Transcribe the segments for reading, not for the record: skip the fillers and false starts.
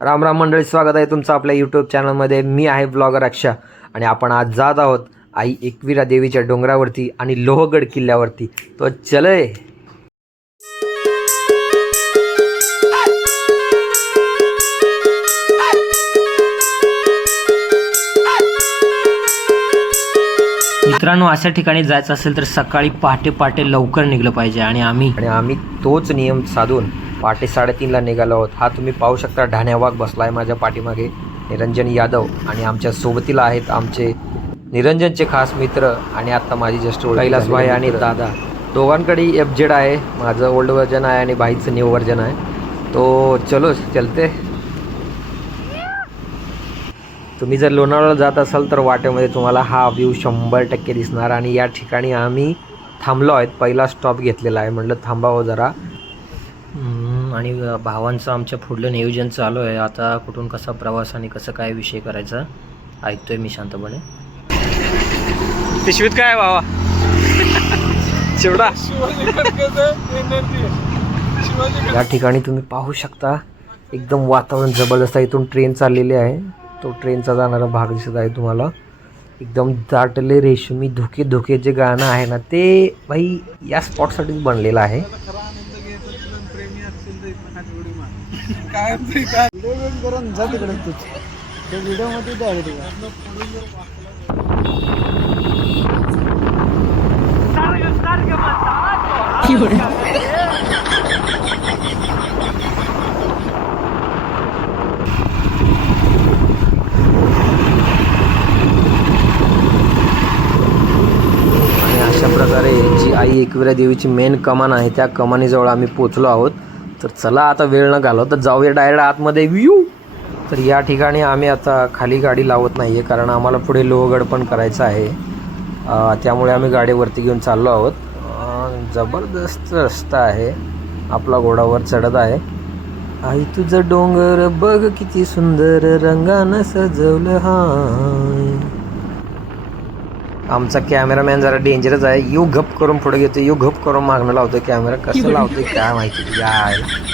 राम राम मंडळी, स्वागत आहे तुमचं आपल्या यूट्यूब चॅनलमध्ये. मी आहे ब्लॉगर अक्षा आणि आपण आज जात आहोत आई एकविरा देवीच्या डोंगरावरती आणि लोहगड किल्ल्यावरती. तो चले. मित्रांनो, अशा ठिकाणी जायचं असेल तर सकाळी पहाटे लवकर निघलं पाहिजे आणि आम्ही तोच नियम साधून पहाटे 3:30ला निघालो आहोत. हा तुम्ही पाहू शकता, ढाण्यावाग बसला आहे माझ्या पाठीमागे, निरंजन यादव. आणि आमच्या सोबतीला आहेत आमचे निरंजनचे खास मित्र आणि आत्ता माझी जस्ट कैलास भाई आणि दादा. दोघांकडे FZ आहे. माझं ओल्ड व्हर्जन आहे आणि भाईचं न्यू व्हर्जन आहे. तो चलो चलते. तुम्ही जर लोणावळ्याला जात असाल तर वाटेमध्ये तुम्हाला हा व्ह्यू 100% दिसणार. आणि या ठिकाणी आम्ही थांबलो आहेत. पहिला स्टॉप घेतलेला आहे, म्हटलं थांबावं जरा. आणि भावांचं आमच्या पुढलं नियोजन चालू आहे. आता कुठून कसा प्रवास आणि कसं काय विषय करायचा ऐकतोय मी शांतपणे. पिशवीत काय बाबा? चिवडा. या ठिकाणी तुम्ही पाहू शकता, एकदम वातावरण जबरदस्त आहे. इथून ट्रेन चाललेली आहे. तो ट्रेनचा जाणारा भाग दिसत आहे तुम्हाला. एकदम दाटले रेशमी धुके धुके जे गाणं आहे ना, ते भाई या स्पॉटसाठीच बनलेलं आहे. अशा प्रकारे जी आई एकविरा देवीची मेन कमान आहे त्या कमानीजवळ आम्ही पोचलो आहोत. तर चला आता वेळ न घालवता जाऊया डायरेक्ट आतमध्ये. व्ह्यू. तर या ठिकाणी आम्ही आता खाली गाडी लावत नाही आहे, कारण आम्हाला पुढे लोहगड पण करायचं आहे. त्यामुळे आम्ही गाडीवरती घेऊन चाललो आहोत. जबरदस्त रस्ता आहे. आपला घोडावर चढत आहे. आई तुझं डोंगर बघ किती सुंदर रंगानं सजवलं हाय. आमचा कॅमेरामॅन जरा डेंजरच आहे. यू घप करून पुढे घेतो, यू घप करून मागणं लावतोय. कॅमेरा कसं लावतोय काय माहिती तुझ्या आहे.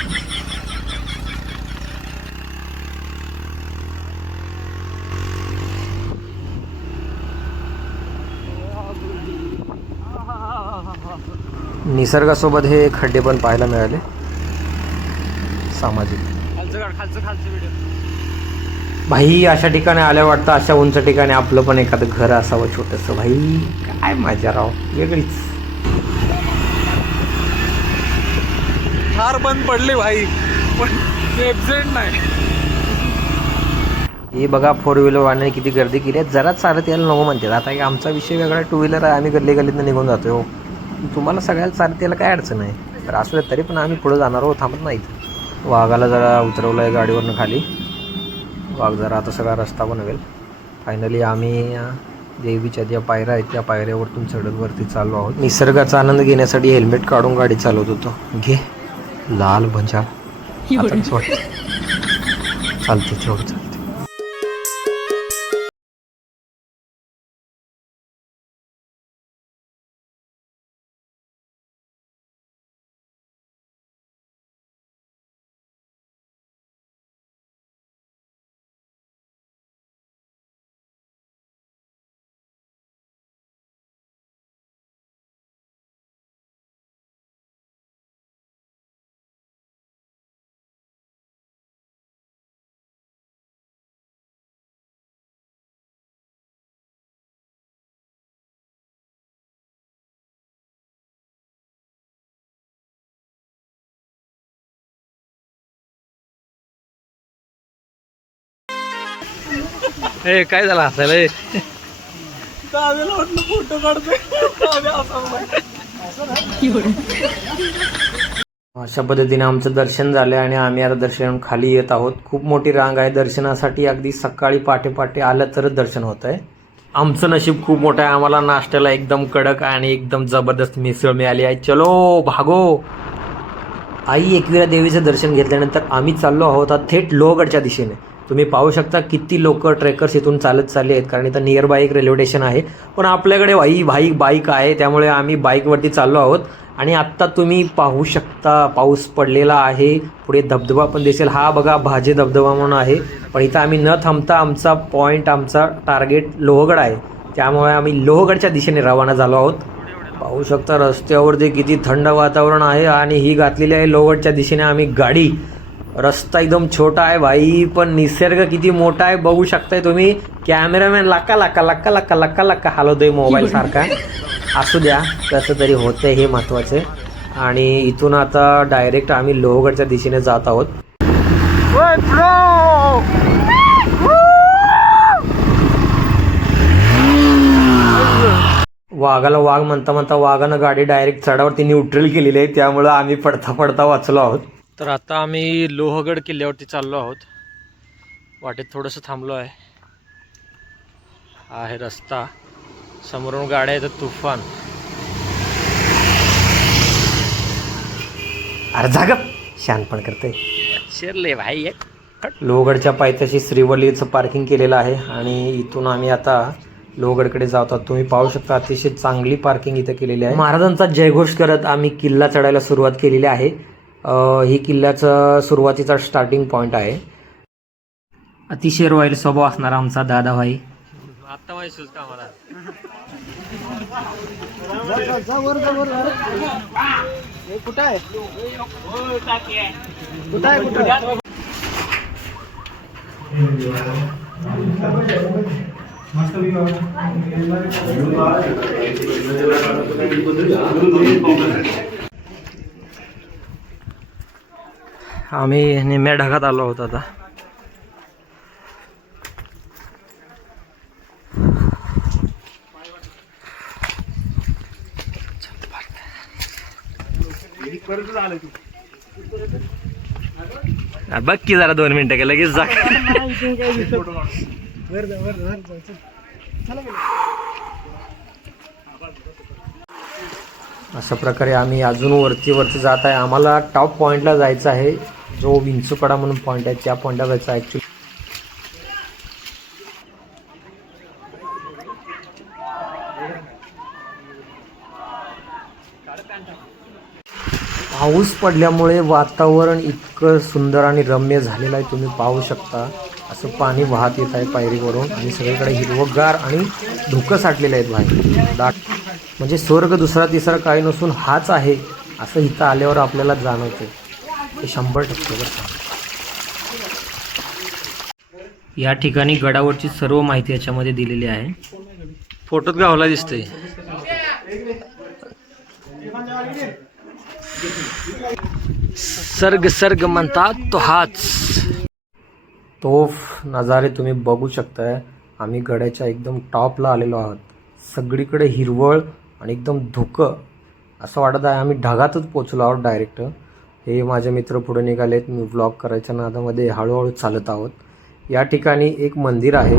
निसर्गासोबत हे खड्डे पण पाहायला मिळाले. सामाजिक भाई, अशा ठिकाणी आल्या वाटतं अशा उंच ठिकाणी आपलं पण एखादं घर असावं छोटंसं. भाई काय मजा राव, वेगळीच. फार बंद पडली भाई, पण FZ नाही. हे बघा, 4 व्हीलर वाहनाने किती गर्दी केली आहे. जरा चालत यायला नको म्हणतात. आता आमचा विषय वेगळा, 2 व्हीलर आहे. आम्ही गल्लीतनं निघून जातो. हो, तुम्हाला सगळ्याला चालत यायला काय अडचण आहे. तर असू दे, तरी पण आम्ही पुढे जाणार आहोत, थांबत नाहीत. वाघाला जरा उतरवलं आहे गाडीवरनं खाली. वाघ जरा आता सगळा रस्ता बनवेल. फायनली आम्ही देवीच्या ज्या पायऱ्या आहेत त्या पायऱ्यावरतून चढत वरती चाललो आहोत. निसर्गाचा आनंद घेण्यासाठी हेल्मेट काढून गाडी चालवत होतो. घे लाल भंजा. चालते तेवढं चालते. ए काय झालं हसायला? दादाला वाटलं फोटो काढतोय. अशा पद्धतीने आमचं दर्शन झालं आणि आम्ही आता दर्शन खाली येत आहोत. खूप मोठी रांग आहे दर्शनासाठी. अगदी सकाळी पहाटे आलं तरच दर्शन होत आहे. आमचं नशीब खूप मोठं आहे. आम्हाला नाश्त्याला एकदम कडक आणि एकदम जबरदस्त मिसळ मिळाली आहे. चलो भागो. आई एकविरा देवीचं दर्शन घेतल्यानंतर आम्ही चाललो आहोत थेट लोहगडच्या दिशेने. तुम्ही पाहू शकता किती लोक ट्रेकर्स इथून चालत चालले आहेत, कारण इथं नियर बाय एक रेल्वे स्टेशन आहे. पण आपल्याकडे बाईक आहे, त्यामुळे आम्ही बाईकवरती चाललो आहोत. आणि आत्ता तुम्ही पाहू शकता पाऊस पडलेला आहे. पुढे धबधबा पण दिसेल. हा बघा भाजे धबधबा म्हणून आहे. पण इथं आम्ही न थांबता आमचा टार्गेट लोहगड आहे, त्यामुळे आम्ही लोहगडच्या दिशेने रवाना झालो आहोत. पाहू शकता रस्त्यावरती किती थंड वातावरण आहे आणि ही घातलेली आहे लोहगडच्या दिशेने आम्ही गाडी. रस्ता एकदम छोटा आहे भाई, पण निसर्ग किती मोठा आहे बघू शकताय तुम्ही. कॅमेरामॅन लक्का लक्का लक्का लक्का लक्का लक्का हलवतोय मोबाईल सारखा. असू द्या, कसं तरी होतंय हे महत्त्वाचं. आणि इथून आता डायरेक्ट आम्ही लोहगडच्या दिशेने जात आहोत. वाघाला वाघ म्हणता म्हणता वाघानं गाडी डायरेक्ट चढावरती न्यूट्रल केलेली आहे, त्यामुळं आम्ही पडता पडता वाचलो आहोत. तर आता आम्ही लोहगड किल्ल्यावरती चाललो आहोत. वाटेत थोडंसं थांबलो आहे. हा आहे रस्ता. समोरून गाड्या येतात तुफान. अरे जाग शानपण करते शिरले भाई एक. लोहगडच्या पायथ्याशी श्रीवल्लीचं पार्किंग केलेलं आहे आणि इथून आम्ही आता लोहगडकडे जात आहोत. तुम्ही पाहू शकता अतिशय चांगली पार्किंग इथं केलेली आहे. महाराजांचा जयघोष करत आम्ही किल्ला चढायला सुरुवात केलेली आहे. ही किल्ल्याचा सुरुवातीचा स्टार्टिंग पॉईंट आहे. अतिशय रॉयल स्वभाव असणारा आमचा दादा भाई. आता माहिती का आम्हाला. आम्ही निम्म्या ढगात आलो आहोत आता. बघ की जरा 2 मिनिटं का लगेच जा. अशा प्रकारे आम्ही अजून वरती जात आहे. आम्हाला टॉप पॉईंटला जायचं आहे, जो विंचूकडा म्हणून पॉईंट आहे त्या पॉईंटला जायचं आहे ॲक्च्युली. पाऊस पडल्यामुळे वातावरण इतकं सुंदर आणि रम्य झालेलं आहे. तुम्ही पाहू शकता असं पाणी वाहत येत आहे पायरीवरून आणि सगळीकडे हिरवगार आणि धुकं साठलेलं आहेत बाहेर दाट. म्हणजे स्वर्ग दुसरा तिसरा काही नसून हाच आहे असं इथं आल्यावर आपल्याला जाणवते. ते 100% बरं. या ठिकाणी गडावरची सर्व माहिती याच्यामध्ये दिलेली आहे. फोटोत गावला दिसतंय. सर्ग म्हणतात तो हाच. तो नजारे तुम्ही बघू शकताय. आम्ही गडाच्या एकदम टॉपला आलेलो आहोत. सगळीकडे हिरवळ आणि एकदम धुकं असं वाटत आहे. आम्ही ढगातच पोचलो आहोत डायरेक्ट. हे माझे मित्र पुढे निघालेत. मी व्लॉग करायच्या नादामध्ये हळूहळू चालत आहोत. या ठिकाणी एक मंदिर आहे.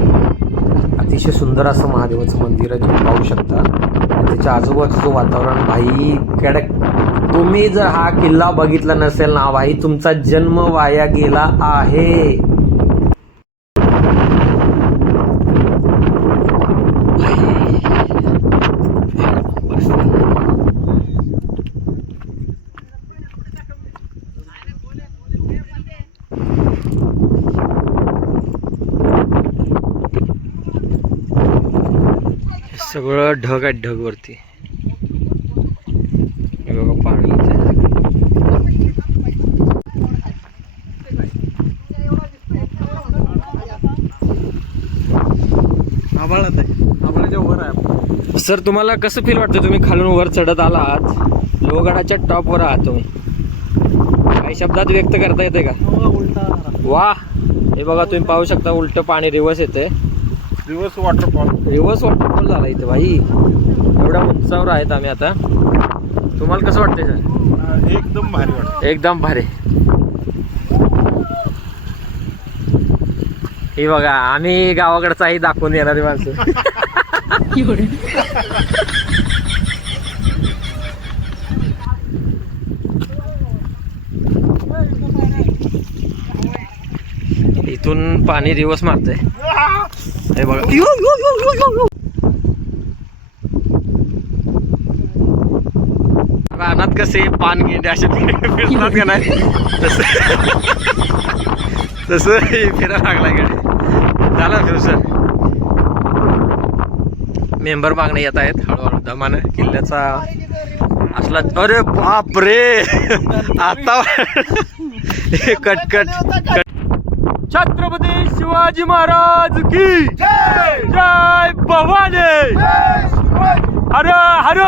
अतिशय सुंदर असं महादेवाचं मंदिर आहे. तुम्ही पाहू शकता. त्याच्या आजूबाजूचं वातावरण भाई कडक. तुम्ही जर हा किल्ला बघितला नसेल ना भाई, तुमचा जन्म वाया गेला आहे. सगळं ढग आहेत. ढग वरती हे बघा पाणी इथे. आभाळाच्या वर आहे. सर तुम्हाला कसं फील वाटतं? तुम्ही खालून वर चढत आला आहात, लोहगडाच्या टॉपवर आहात तुम्ही. काही शब्दात व्यक्त करता येते का? वा, हे बघा तुम्ही पाहू शकता उलट पाणी रिवर्स येते. रिव्हर्स वॉटरफॉल झाला इथे भाई. एवढ्या उंचावर आहेत आम्ही आता. तुम्हाला कसं वाटतंय सर? एकदम भारी वाटतं. एकदम भारी. हे बघा आम्ही गावाकडचाही दाखवून येणारी माणसं. इथून पाणी दिवस मारतंय हे बघा. रानात कसे पान गेंडे असे फिरतात का नाही तसं तसं फिरायला लागला गेले. झालं फिरू सर. मेंबर मागणे येत आहेत हळूहळू दमानं किल्ल्याचा असला. अरे बाप रे आता कटकट. छत्रपती शिवाजी महाराज की जय भवानी. हर हर.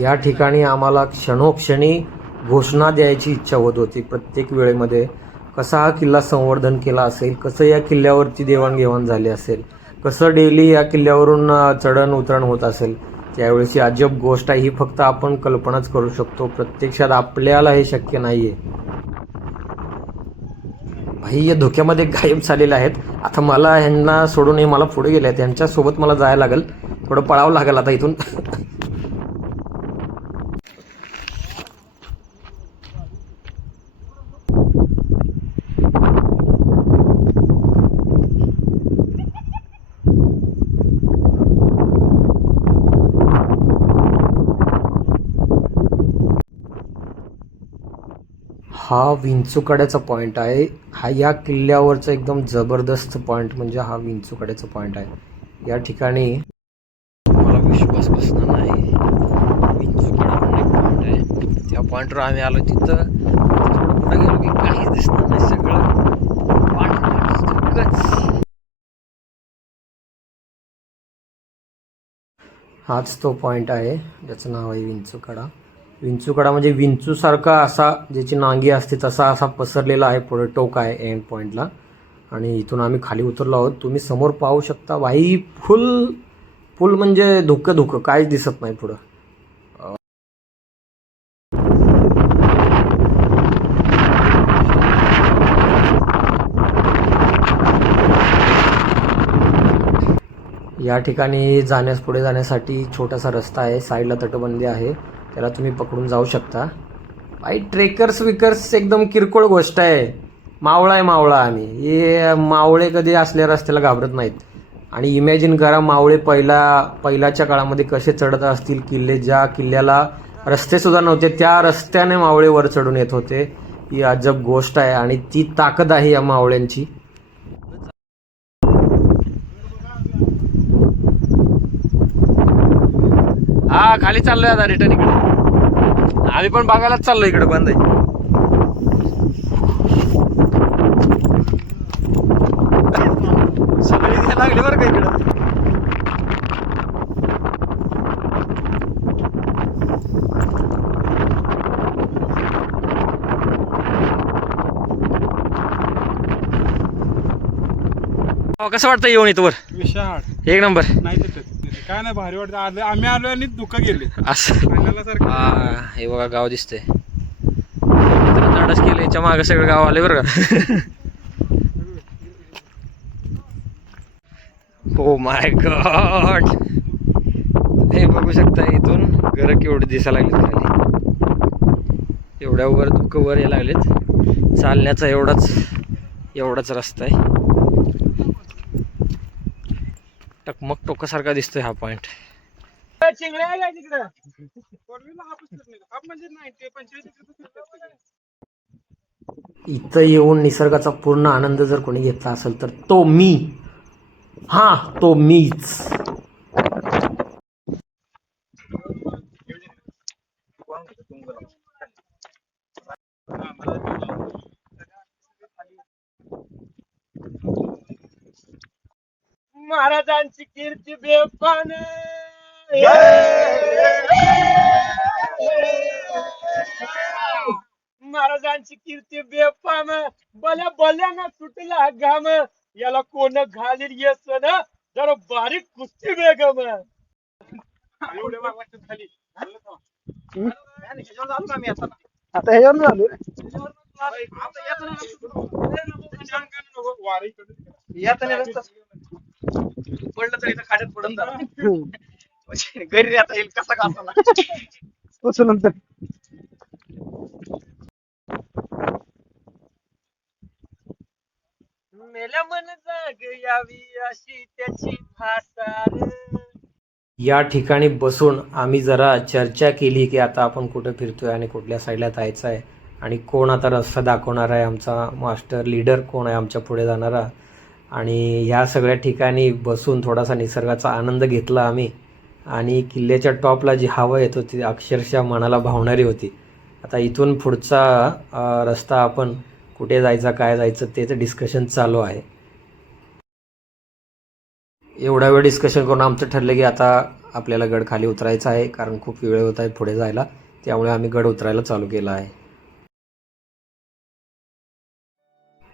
या ठिकाणी आम्हाला क्षणोक्षणी घोषणा द्यायची इच्छा होत होती. प्रत्येक वेळेमध्ये कसा हा किल्ला संवर्धन केला असेल, कसं या किल्ल्यावरती देवाणघेवाण झाली असेल, कसं डेली या किल्ल्यावरून चढण उतरण होत असेल. त्यावेळेची अजब गोष्ट आहे. ही फक्त आपण कल्पनाच करू शकतो, प्रत्यक्षात आपल्याला हे शक्य नाही आहे. भाई या धोक्यामध्ये गायब झालेले आहेत. आता मला ह्यांना सोडून हे मला पुढे गेले आहेत. यांच्यासोबत मला जायला लागेल, थोडं पळावं लागेल आता इथून. हा विंचूकड्याचा पॉईंट आहे. हा या किल्ल्यावरचा एकदम जबरदस्त पॉईंट म्हणजे हा विंचूकड्याचा पॉईंट आहे. या ठिकाणी मला विश्वास बसणार नाही. विंचूकडा म्हणून एक पॉईंट आहे. त्या पॉईंटवर आम्ही आलो. तिथं थोडं पुढे गेलो की काहीच दिसणार नाही, सगळं पांढरच. हाच तो पॉईंट आहे ज्याचं नाव आहे विंचूकडा. विंचूकडा म्हणजे विंचूसारखा असा ज्याची नांगी असते तसा असा पसरलेला आहे. पुढे टोक आहे एंड पॉईंटला. आणि इथून आम्ही खाली उतरलो आहोत. तुम्ही समोर पाहू शकता भाई, फुल म्हणजे धुकं काहीच दिसत नाही पुढं. या ठिकाणी पुढे जाण्यासाठी छोटासा रस्ता आहे. साईडला तटबंदी आहे, त्याला तुम्ही पकडून जाऊ शकता. भाई ट्रेकर्स विकर्स एकदम किरकोळ गोष्ट आहे. मावळा आम्ही. हे मावळे कधी असल्या रस्त्याला घाबरत नाहीत. आणि इमॅजिन करा मावळे पहिल्याच्या काळामध्ये कसे चढत असतील किल्ले. ज्या किल्ल्याला रस्ते सुद्धा नव्हते त्या रस्त्याने मावळे वर चढून येत होते. ही अजब गोष्ट आहे आणि ती ताकद आहे या मावळ्यांची. हा खाली चाललोय आता रिटर्न इकडे. आम्ही पण बघायलाच चाललो. इकडे बंद आहे. सगळी द्यायला लागली बरं का इकडं. कसं वाटतं येऊन इथवर? विशाळ एक नंबर. नाही तर काय नाही, भारी वाटतं. आम्ही आलो आणि दुःख गेले असं हे बघा गाव दिसतंय. धाडस केलं याच्या मागं सगळं गाव आले बरं का. Oh my God. हे बघू शकता इथून घर केवढे दिसायला लागलेत खाली. एवढ्या वर दुःख वर यायला लागलेत. चालण्याचा एवढाच रस्ता आहे. टकमक टोकासारखा दिसतोय हा पॉइंट. इथं येऊन निसर्गाचा पूर्ण आनंद जर कोणी घेतला असेल तर तो मीच. महाराजांची कीर्ती बेपान. महाराजांची कीर्ती बेपान. बल्यानं सुटला घाम. याला कोण घालील येसन जरा बारीक कुस्ती बेगम. आता ह्याच्यावर झालो पडलं तर इथं खाड्यात पडून घरी आता येईल कसा का नंतर मेल्या मन जाग यावी अशी त्याची भाषा. या ठिकाणी बसून आम्ही जरा चर्चा केली की आता आपण कुठं फिरतोय आणि कुठल्या साईडला जायचं आहे आणि कोण आता रस्ता दाखवणार आहे, आमचा मास्टर लीडर कोण आहे आमच्या पुढे जाणारा. आणि ह्या सगळ्या ठिकाणी बसून थोडासा निसर्गाचा आनंद घेतला आम्ही. आणि किल्ल्याच्या टॉपला जी हवा येत होती अक्षरशः मनाला भावणारी होती. आता इथून पुढचा रस्ता आपण कुठे जायचा काय जायचं तेच डिस्कशन चालू आहे. एवढा वेळ डिस्कशन करून आमचं ठरलं की आता आपल्याला गड खाली उतरायचा आहे, कारण खूप वेळ होत आहे पुढे जायला. त्यामुळे आम्ही गड उतरायला चालू केला आहे.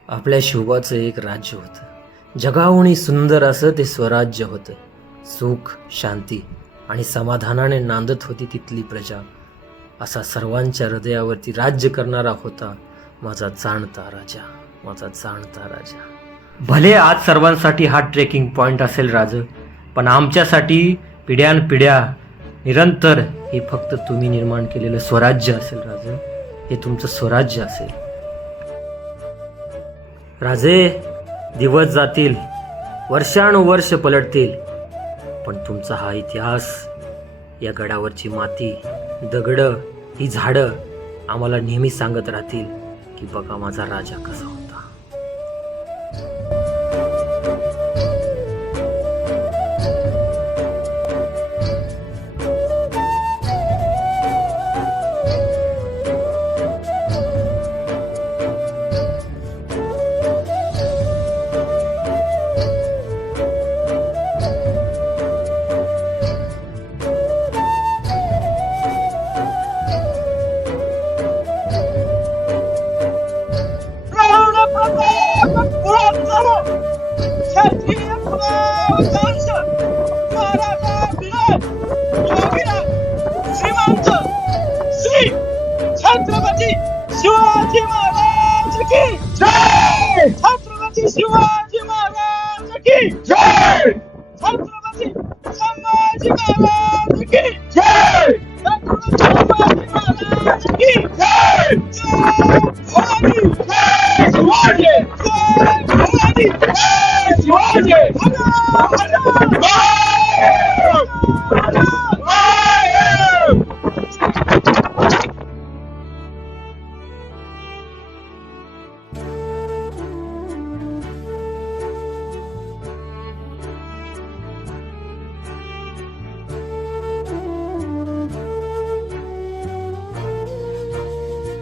आपल्या शिवबाचं एक राज्य होतं, जगाहूनही सुंदर असं ते स्वराज्य होतं. सुख, शांती आणि समाधानाने नांदत होती तिथली प्रजा. असा सर्वांच्या हृदयावरती राज्य करणारा होता माझा जाणता राजा, माझा जाणता राजा. भले आज सर्वांसाठी हा ट्रेकिंग पॉइंट असेल राज, पण आमच्यासाठी पिढ्यानपिढ्या निरंतर हे फक्त तुम्ही निर्माण केलेलं स्वराज्य असेल राज. हे तुमचं स्वराज्य असेल राजे. दिवस जातील, वर्षानुवर्ष पलटतील, पण तुमचा हा इतिहास, या गडावरची माती, दगडं, ही झाडं आम्हाला नेहमी सांगत राहतील की बघा माझा राजा कसा होता. छत्रपती शिवाजी महाराज की जय. छत्रपती शिवाजी महाराज की जय. छत्रपती संभाजी महाराज की जय. छत्रपती संभाजी महाराज की जय.